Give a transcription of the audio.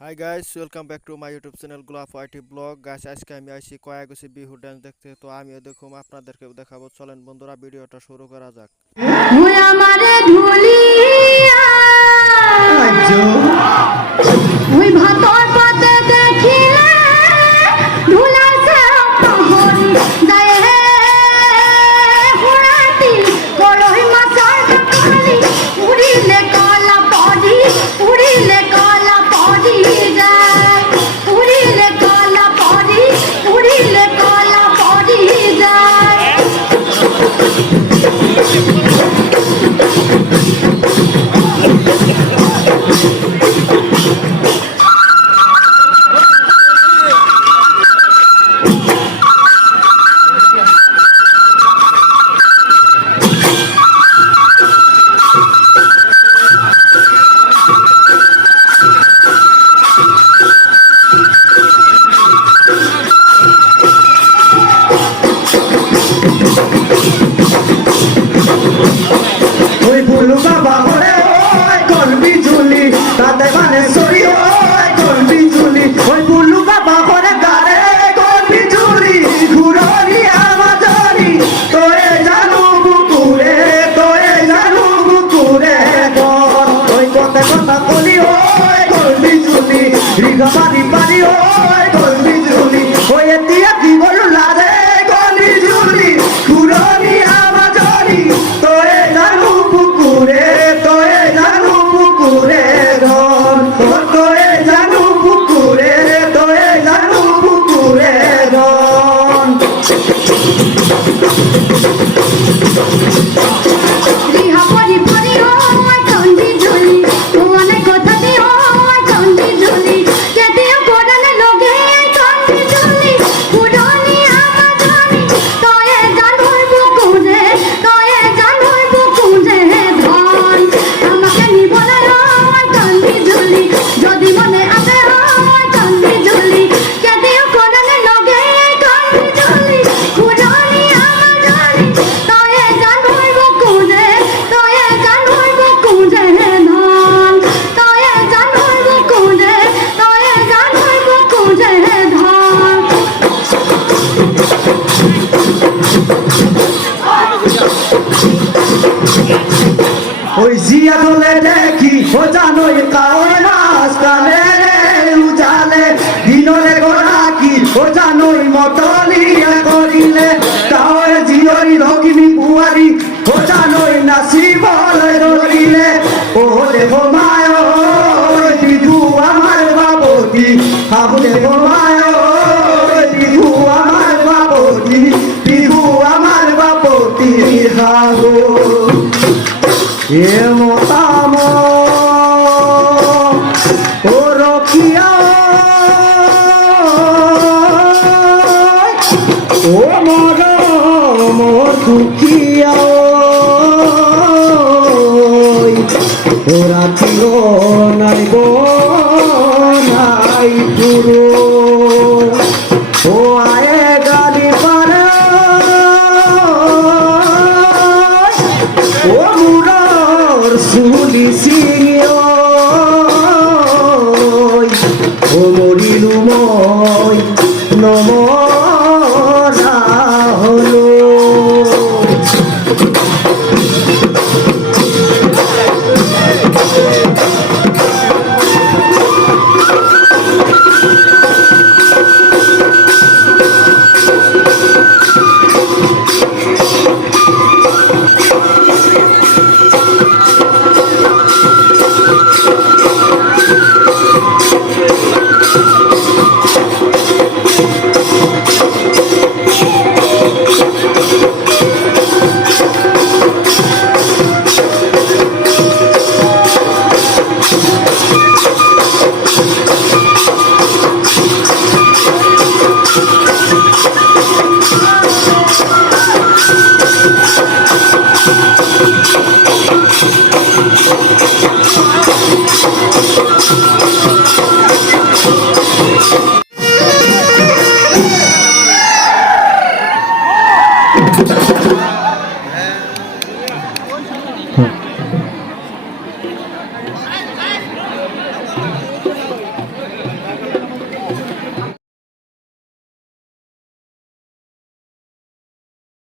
Hi guys, welcome back to my YouTube channel গোলাপ IT blog. Guys, আজকে আমি আইছি কয়াগছি বিহু ডান্স দেখতে। তো আমিও দেখুম, আপনাদেরকেও দেখাবো। চলেন বন্ধুরা, ভিডিওটা শুরু করা যাক। ওই আমারে ধুলিয়া ওই ভাতর পাতে দেখিলে ধুলাছে মোহন যায় হে হুড়াতি কলই মাছার কালি উড়িলে কলা পড়ি যায় উড়িলে কলা পড়ি যায় ওই বুলু বাবা ওরে ওই কলবি ঝুলি তাতে মানে সরি ওই কলবি ঝুলি ওই বুলু বাবা ওরে গারে কলবি ঝুলি ঘুরনি আমাজরি তোয়ে জানু বুকুরে ওই কথা বলি ওই কলবি ঝুলি রিগা পারি ওই কলবি ঝুলি ওই দিয়া কি বলু লাগে কলবি ঝুলি ঘুরনি আমাজরি তোয়ে জানু বুকুরে ধন তোয়ে জানু বুকুরে ধন রিহা পরি পরি ওই চন্ডি ঝুলি অনেক কথা দি ওই চন্ডি ঝুলি কেদিও কোডালে লগে চন্ডি ঝুলি কুডনি আমাজনি তোয়ে জানুই বুকুরে ধন আমাকে নিবলে ওই চন্ডি ঝুলি যদি মনে আসে ওই চন্ডি ঝুলি কেদিও কোডালে লগে চন্ডি ঝুলি কুডনি আমাজনি তোয়ে জানুই বুকুরে ধন তোয়ে জানুই বুকুরে ধন ওই জিয়া দলে দেখি ও জানোই কাওয়ে মাস কালে উজালে দিনলে গোরা কি ও জানোই মতলিয়া করিলে কাওয়ে জিয়রি রকিনি বুয়ারি ও জানোই নাসিবলে রইলে ও দেবো মায় বিধু আমার বাবতী হাবুলে মায় বিধু আমার বাবতী হাবু এ মতাম ও রখিয়া ও মর দুখিয়া ওরা ছিল নাই গো নাই পুরো